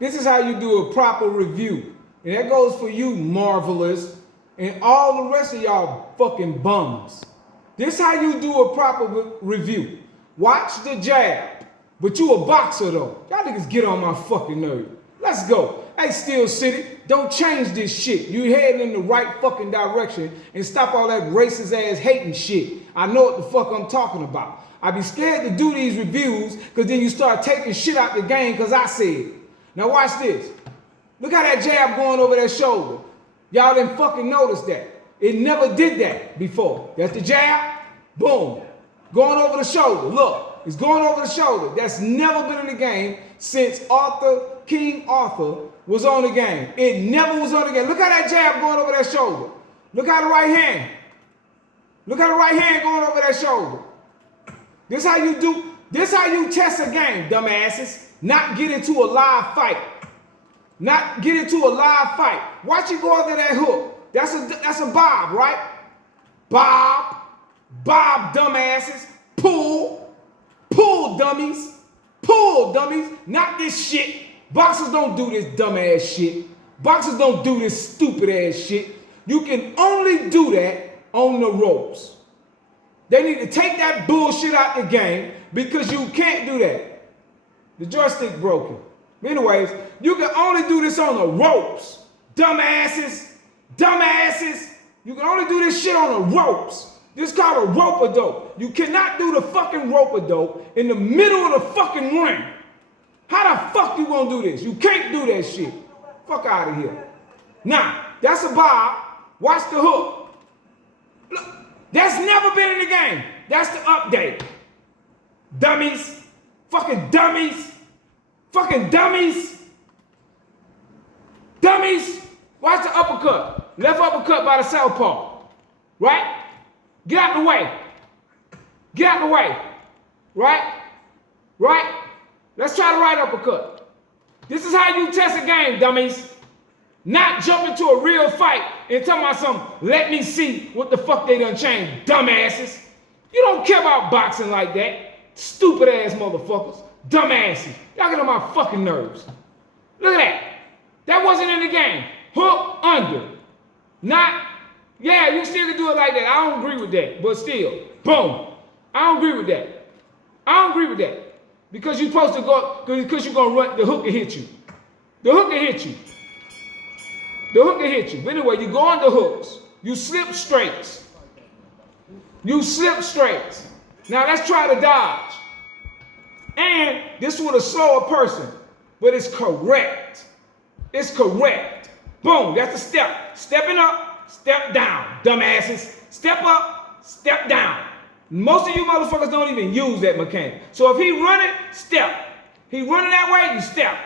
This is how you do a proper review. And that goes for you, Marvelous, and all the rest of y'all fucking bums. This is how you do a proper review. Watch the jab. But you a boxer though. Y'all niggas get on my fucking nerve. Let's go. Hey, Steel City, don't change this shit. You heading in the right fucking direction and stop all that racist ass hating shit. I know what the fuck I'm talking about. I be scared to do these reviews because then you start taking shit out the game because I said it. Now watch this. Look how that jab going over that shoulder. Y'all didn't fucking notice that. It never did that before. That's the jab. Boom. Going over the shoulder. Look, it's going over the shoulder. That's never been in the game since King Arthur was on the game. It never was on the game. Look how that jab going over that shoulder. Look how the right hand. Look how the right hand going over that shoulder. This how you do. This how you test a game, dumbasses. Not get into a live fight. Not get into a live fight. Watch you go under that hook. That's a bob, right? Bob, dumbasses. Pull, dummies. Pull, dummies. Not this shit. Boxers don't do this dumbass shit. Boxers don't do this stupid ass shit. You can only do that on the ropes. They need to take that bullshit out the game because you can't do that. The joystick broken. Anyways, you can only do this on the ropes. Dumbasses. You can only do this shit on the ropes. This is called a rope-a-dope. You cannot do the fucking rope-a-dope in the middle of the fucking ring. How the fuck you gonna do this? You can't do that shit. Fuck out of here. Now, that's a bob. Watch the hook. Look, that's never been in the game. That's the update. Dummies. Fucking dummies. Fucking dummies. Dummies. Watch the uppercut. Left uppercut by the southpaw. Right? Get out the way. Get out the way. Right? Right? Let's try the right uppercut. This is how you test a game, dummies. Not jump into a real fight and tell me something, let me see what the fuck they done changed, dumbasses. You don't care about boxing like that. Stupid ass motherfuckers. Dumbasses. Y'all get on my fucking nerves. Look at that. That wasn't in the game. Hook under. Not, yeah, you still can do it like that. I don't agree with that. But still, boom. I don't agree with that. I don't agree with that. Because you're supposed to go, because you're going to run, the hook will hit you. The hook will hit you. The hook will hit you. But anyway, you go on the hooks. You slip straights. You slip straights. Now let's try to dodge. And this with a slower person. But it's correct. It's correct. Boom, that's the step. Stepping up, step down, dumbasses. Step up, step down. Most of you motherfuckers don't even use that mechanic. So if he running, step. He running that way, you step.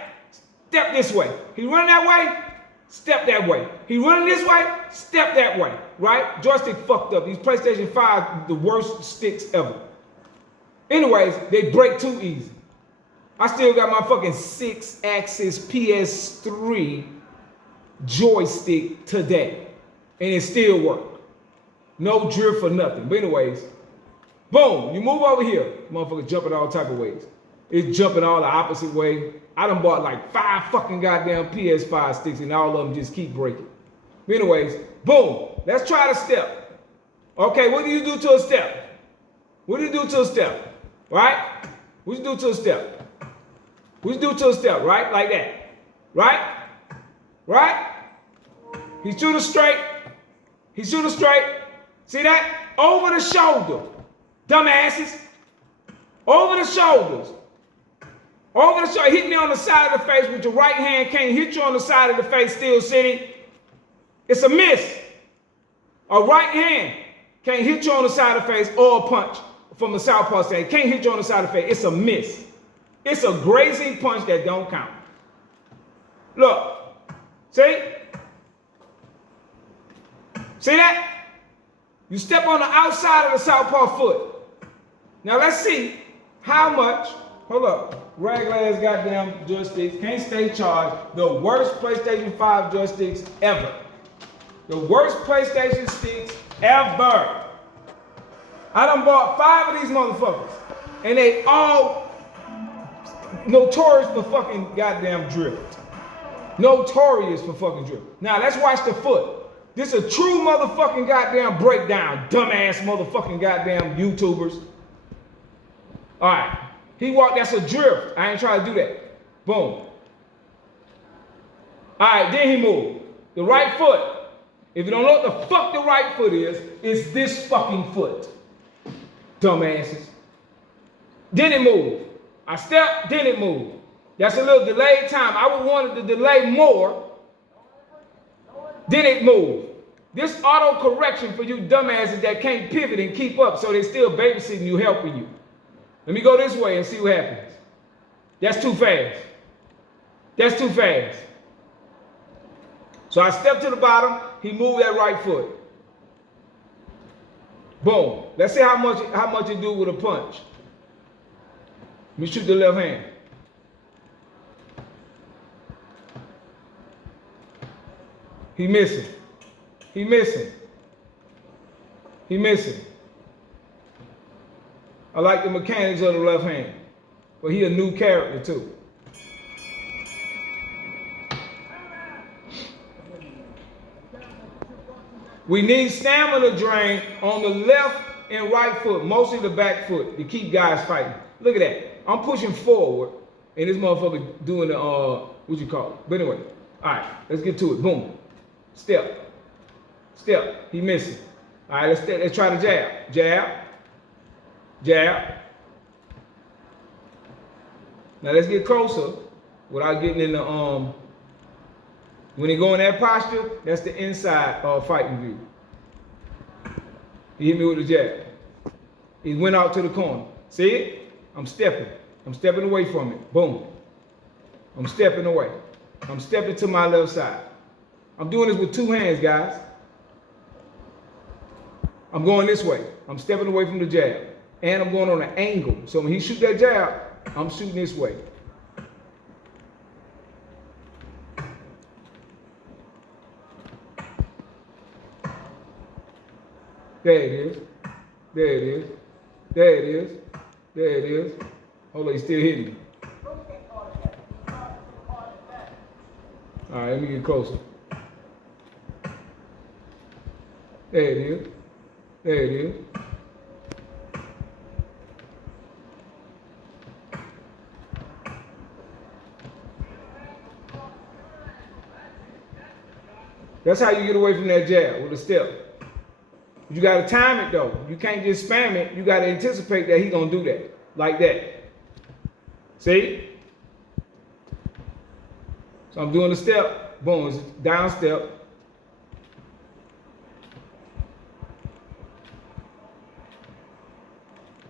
Step this way. He running that way, step that way. He running this way, step that way. Right? Joystick fucked up. These PlayStation 5, the worst sticks ever. Anyways, they break too easy. I still got my fucking 6-axis PS3 joystick today. And it still works. No drift or nothing. But anyways, boom, you move over here. Motherfucker jumping all type of ways. It's jumping all the opposite way. I done bought like 5 fucking goddamn PS5 sticks and all of them just keep breaking. But anyways, boom, let's try the step. Okay, what do you do to a step? What do you do to a step? Right? What do you do to a step? What do you do to a step? Right? Like that. Right? Right? He shoot it straight. He shoot it straight. See that? Over the shoulder. Dumbasses. Over the shoulders. Over the shoulder. Hit me on the side of the face with your right hand. Can't hit you on the side of the face, Steel City. It's a miss. A right hand can't hit you on the side of the face or a punch from the southpaw stand. Can't hit you on the side of the face. It's a miss. It's a grazing punch that don't count. Look. See? See that? You step on the outside of the southpaw foot. Now let's see how much, hold up, regular ass goddamn joysticks, can't stay charged, the worst PlayStation 5 joysticks ever. The worst PlayStation sticks ever. I done bought 5 of these motherfuckers, and they all notorious for fucking goddamn drift. Notorious for fucking drift. Now let's watch the foot. This is a true motherfucking goddamn breakdown. Dumbass motherfucking goddamn YouTubers. All right. He walked, that's a drift. I ain't trying to do that. Boom. All right, then he moved. The right foot. If you don't know what the fuck the right foot is, it's this fucking foot. Dumbasses. Then it moved. I stepped, then it moved. That's a little delayed time. I would want it to delay more. Then it moved. This auto correction for you dumbasses that can't pivot and keep up, so they still babysitting you, helping you. Let me go this way and see what happens. That's too fast. That's too fast. So I stepped to the bottom. He moved that right foot. Boom. Let's see how much it do with a punch. Let me shoot the left hand. He missing. He missing. He missing. I like the mechanics of the left hand. But he a new character too. We need stamina drain on the left and right foot, mostly the back foot, to keep guys fighting. Look at that. I'm pushing forward, and this motherfucker doing the, what you call it? But anyway, all right, let's get to it. Boom. Step. Step. He missing. All right, let's try the jab. Jab. Jab. Now let's get closer without getting in the, when he go in that posture, that's the inside fighting view. He hit me with the jab. He went out to the corner. See it? I'm stepping. I'm stepping away from it. Boom. I'm stepping away. I'm stepping to my left side. I'm doing this with two hands, guys. I'm going this way. I'm stepping away from the jab. And I'm going on an angle. So when he shoot that jab, I'm shooting this way. There it is. There it is. There it is. There it is. Hold on, he's still hitting me. All right, let me get closer. There it is. There it is. That's how you get away from that jab, with a step. You got to time it though. You can't just spam it. You got to anticipate that he's going to do that. Like that. See? So I'm doing the step. Boom. It's down step.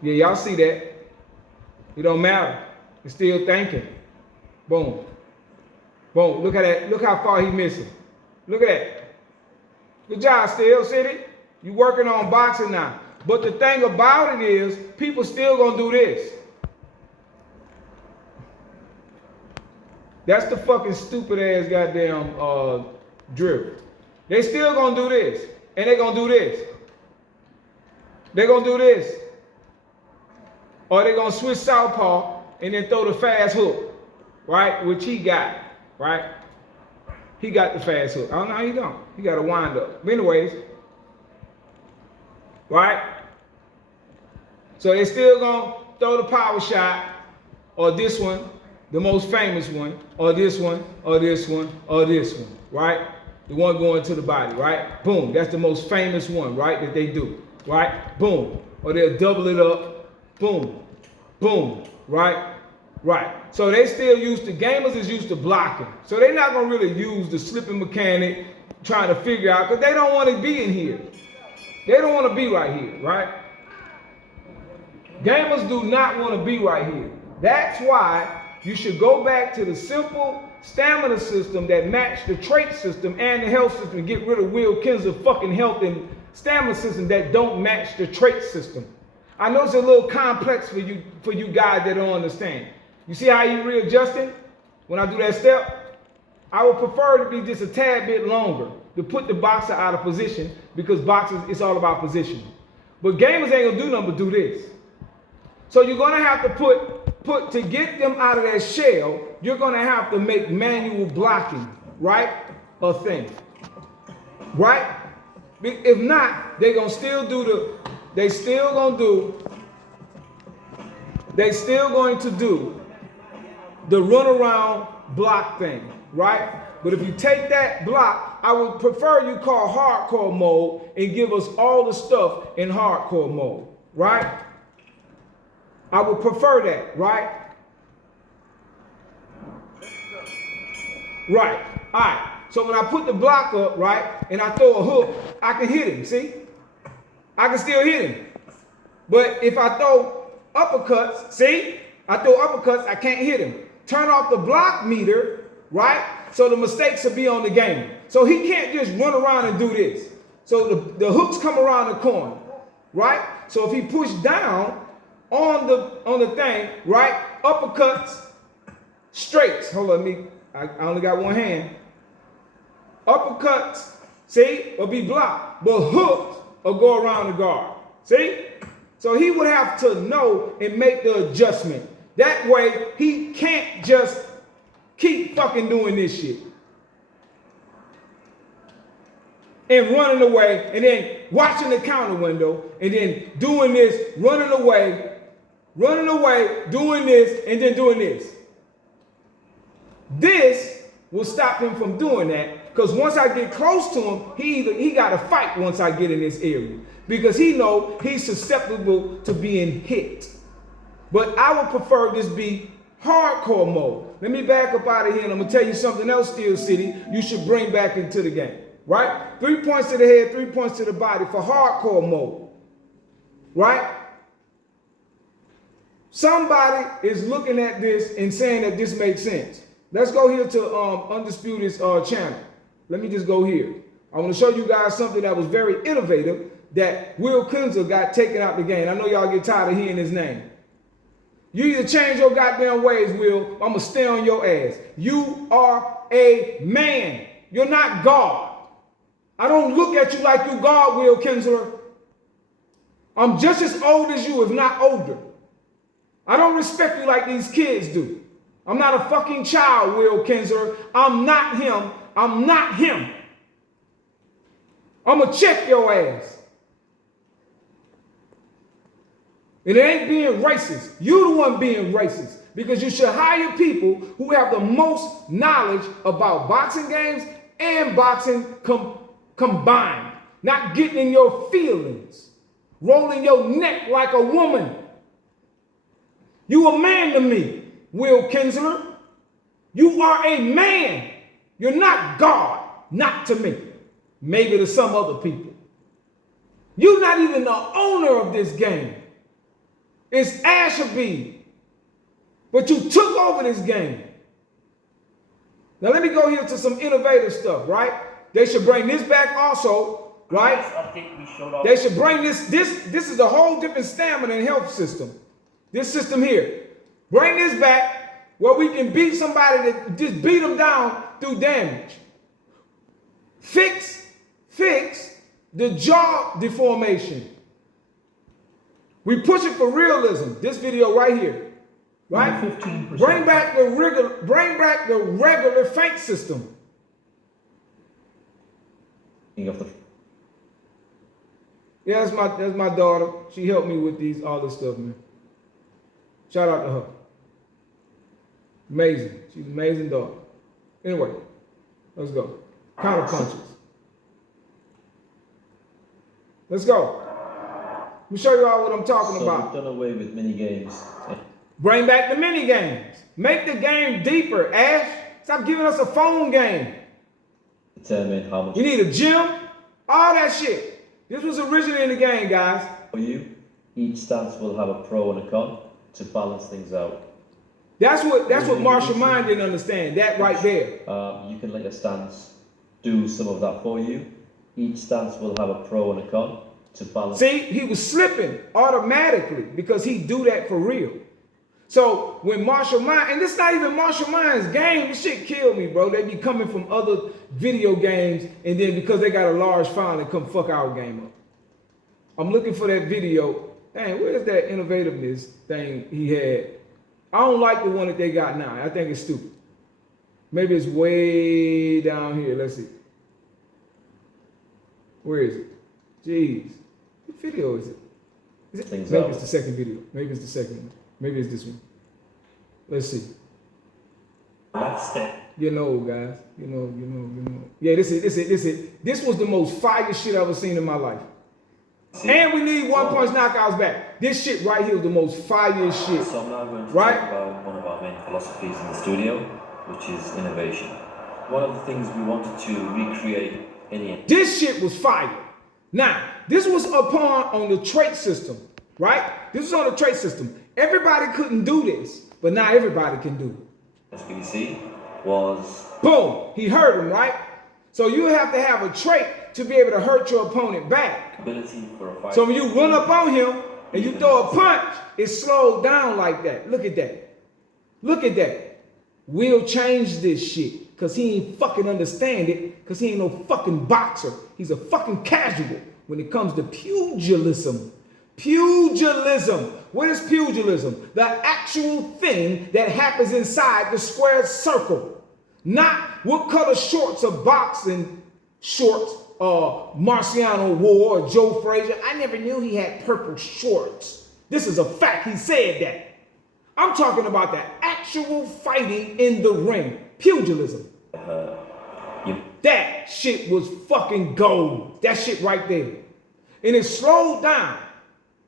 Yeah, y'all see that. It don't matter. It's still thinking. Boom. Boom. Look at that. Look how far he's missing. Look at that. Good job, Steel City. You working on boxing now. But the thing about it is, people still gonna do this. That's the fucking stupid ass goddamn drift. They still gonna do this. And they gonna do this. They gonna do this. Or they gonna switch southpaw and then throw the fast hook. Right? Which he got. Right? He got the fast hook. I don't know how he don't. He got a wind up. But anyways. Right? So they still gonna throw the power shot, or this one, the most famous one, or this one, or this one, or this one, right? The one going to the body, right? Boom, that's the most famous one, right, that they do, right? Boom, or they'll double it up, boom, boom, right? Right. So they still used to, gamers is used to blocking. So they're not gonna really use the slipping mechanic, trying to figure out, because they don't want to be in here. They don't want to be right here, right? Gamers do not want to be right here. That's why you should go back to the simple stamina system that matched the trait system and the health system and get rid of Will Kinser's fucking health and stamina system that don't match the trait system. I know it's a little complex for you guys that don't understand. You see how you readjusting when I do that step? I would prefer to be just a tad bit longer to put the boxer out of position, because boxers, it's all about position. But gamers ain't gonna do nothing but do this. So you're gonna have to put to get them out of that shell, you're gonna have to make manual blocking. right, a thing, right? If not, they gonna still do they still going to do the run around block thing, right? But if you take that block, I would prefer you call hardcore mode and give us all the stuff in hardcore mode, right? I would prefer that, right? Right. All right. So when I put the block up, right, and I throw a hook, I can hit him, see? I can still hit him. But if I throw uppercuts, see? I throw uppercuts, I can't hit him. Turn off the block meter, right? So the mistakes will be on the game. So he can't just run around and do this. So the hooks come around the corner, right? So if he pushed down on the thing, right? Uppercuts, straights. Hold on, I only got one hand. Uppercuts, see, will be blocked. But hooks will go around the guard. See? So he would have to know and make the adjustment. That way, he can't just keep fucking doing this shit. And running away, and then watching the counter window, and then doing this, running away, doing this, and then doing this. This will stop him from doing that, because once I get close to him, he got to fight once I get in this area, because he know he's susceptible to being hit. But I would prefer this be hardcore mode. Let me back up out of here, and I'm gonna tell you something else, Steel City, you should bring back into the game, right? 3 points to the head, 3 points to the body for hardcore mode, right? Somebody is looking at this and saying that this makes sense. Let's go here to Undisputed's channel. Let me just go here. I want to show you guys something that was very innovative that Will Kinzer got taken out the game. I know y'all get tired of hearing his name. You either change your goddamn ways, Will, I'm going to stay on your ass. You are a man. You're not God. I don't look at you like you God, Will Kinzer. I'm just as old as you, if not older. I don't respect you like these kids do. I'm not a fucking child, Will Kinzer. I'm not him. I'm not him. I'm going to check your ass. And it ain't being racist. You the one being racist. Because you should hire people who have the most knowledge about boxing games and boxing combined. Not getting in your feelings. Rolling your neck like a woman. You a man to me, Will Kinsler. You are a man. You're not God. Not to me. Maybe to some other people. You're not even the owner of this game. It's Asherby. But you took over this game. Now let me go here to some innovative stuff, right? They should bring this back also, right? They should bring this is a whole different stamina and health system. This system here. Bring this back where we can beat somebody that just beat them down through damage. Fix the jaw deformation. We push it for realism. This video right here. Right? 15%. Bring back the regular feint system. Yeah, that's my daughter. She helped me with all this stuff, man. Shout out to her. Amazing. She's an amazing daughter. Anyway, let's go. Counter punches. Let's go. Let me show you all what I'm talking about. We've done away with mini games. Bring back the mini games. Make the game deeper, Ash. Stop giving us a phone game. Determine how much. You need a gym. All that shit. This was originally in the game, guys. For you, each stance will have a pro and a con to balance things out. That's what Martial Mind didn't understand. That right there. You can let your stance do some of that for you. Each stance will have a pro and a con to balance. See, he was slipping automatically because he do that for real. So when Martial Mind, and this is not even Martial Mind's game, this shit killed me, bro. They be coming from other video games, and then because they got a large following, they come fuck our game up. I'm looking for that video. Dang, where's that innovativeness thing he had? I don't like the one that they got now. I think it's stupid. Maybe it's way down here. Let's see. Where is it? Jeez. What video is it? Maybe it's the second video. Maybe it's the second one. Maybe it's this one. Let's see. That's it. You know, guys. You know. Yeah, this is. This was the most fire shit I've ever seen in my life. And we need 1 punch knockouts back. This shit right here is the most fire shit. So I'm now going to talk about one of our main philosophies in the studio, which is innovation. One of the things we wanted to recreate in this shit was fire. Now, this was on the trait system, right? This was on the trait system. Everybody couldn't do this, but now everybody can do it. SBC was... Boom! He hurt him, right? So you have to have a trait to be able to hurt your opponent back. Ability for a fight. So when you run up on him and you throw a punch, it slowed down like that. Look at that. Look at that. We'll change this shit because he ain't fucking understand it because he ain't no fucking boxer. He's a fucking casual when it comes to pugilism. Pugilism. What is pugilism? The actual thing that happens inside the square circle. Not what color shorts are boxing shorts Marciano wore or Joe Frazier. I never knew he had purple shorts. This is a fact. He said that. I'm talking about the actual fighting in the ring. Pugilism. That shit was fucking gold. That shit right there. And it slowed down.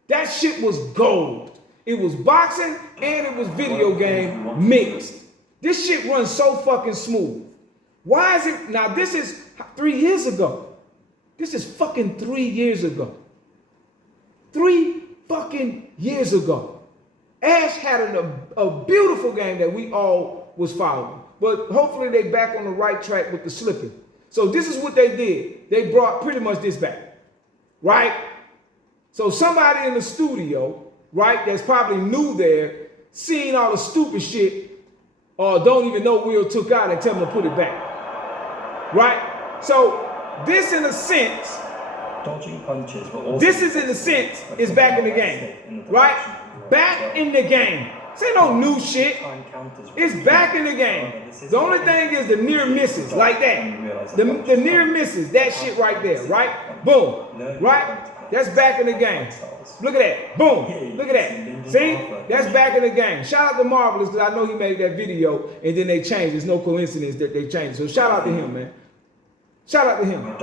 That shit was gold. It was boxing and it was video game mixed. This shit runs so fucking smooth. Why is it? Now this is 3 years ago. This is fucking 3 years ago. 3 fucking years ago. Ash had a beautiful game that we all was following. But hopefully they back on the right track with the slipping. So this is what they did. They brought pretty much this back. Right? So somebody in the studio, right, that's probably new there, seeing all the stupid shit, or don't even know Will took out and tell them to put it back. Right? So this in a sense, dodging punches, but also this is in a sense, is back in the game. Right? Back in the game. This ain't no new shit. It's back in the game. The only thing is the near misses, like that. The near misses, that shit right there, right? Boom. Right? That's back in the game. Look at that. Boom. Look at that. See? That's back in the game. Shout out to Marvelous because I know he made that video and then they changed. There's no coincidence that they changed. So shout out to him, man. Shout out to him.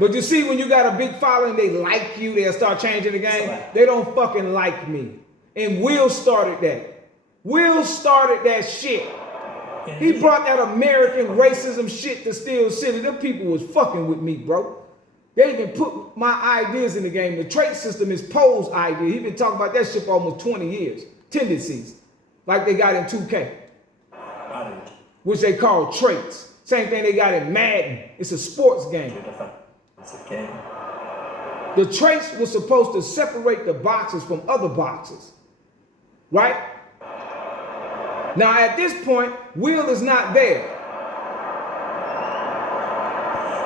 But you see, when you got a big following, they like you, they'll start changing the game. They don't fucking like me. And Will started that. Will started that shit. He brought that American racism shit to Steel City. Them people was fucking with me, bro. They even put my ideas in the game. The trait system is Poe's idea. He been talking about that shit for almost 20 years. Tendencies. Like they got in 2K. Which they call traits. Same thing they got in Madden. It's a sports game. It's a game. The traits were supposed to separate the boxes from other boxes. Right? Now at this point, Will is not there.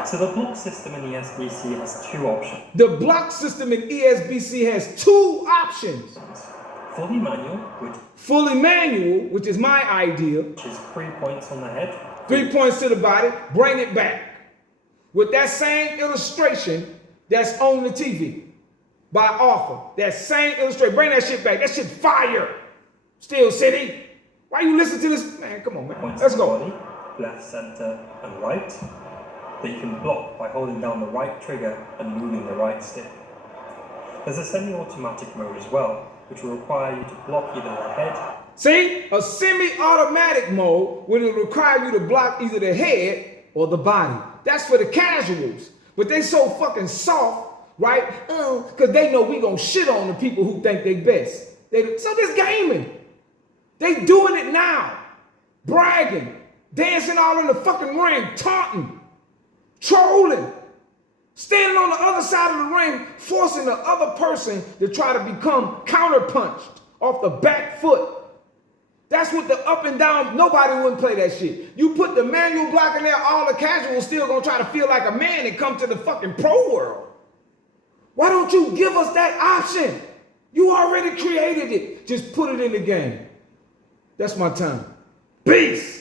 So the block system in ESBC has 2 options. The block system in ESBC has 2 options. Fully manual, which is my idea. Which is 3 points on the head. 3 points to the body, bring it back. With that same illustration that's on the TV by Arthur. That same illustration, bring that shit back. That shit fire. Steel City. Why you listen to this? Man, come on, man. Let's go. Body, left, center, and right. That you can block by holding down the right trigger and moving the right stick. There's a semi-automatic mode as well, which will require you to block either the head. See, a semi-automatic mode will require you to block either the head or the body. That's for the casuals. But they so fucking soft, right? Because they know we gonna shit on the people who think they best. So this gaming. They doing it now. Bragging. Dancing all in the fucking ring. Taunting. Trolling. Standing on the other side of the ring, forcing the other person to try to become counterpunched off the back foot. That's what the up and down, nobody wouldn't play that shit. You put the manual block in there, all the casuals still gonna try to feel like a man and come to the fucking pro world. Why don't you give us that option? You already created it. Just put it in the game. That's my time. Peace.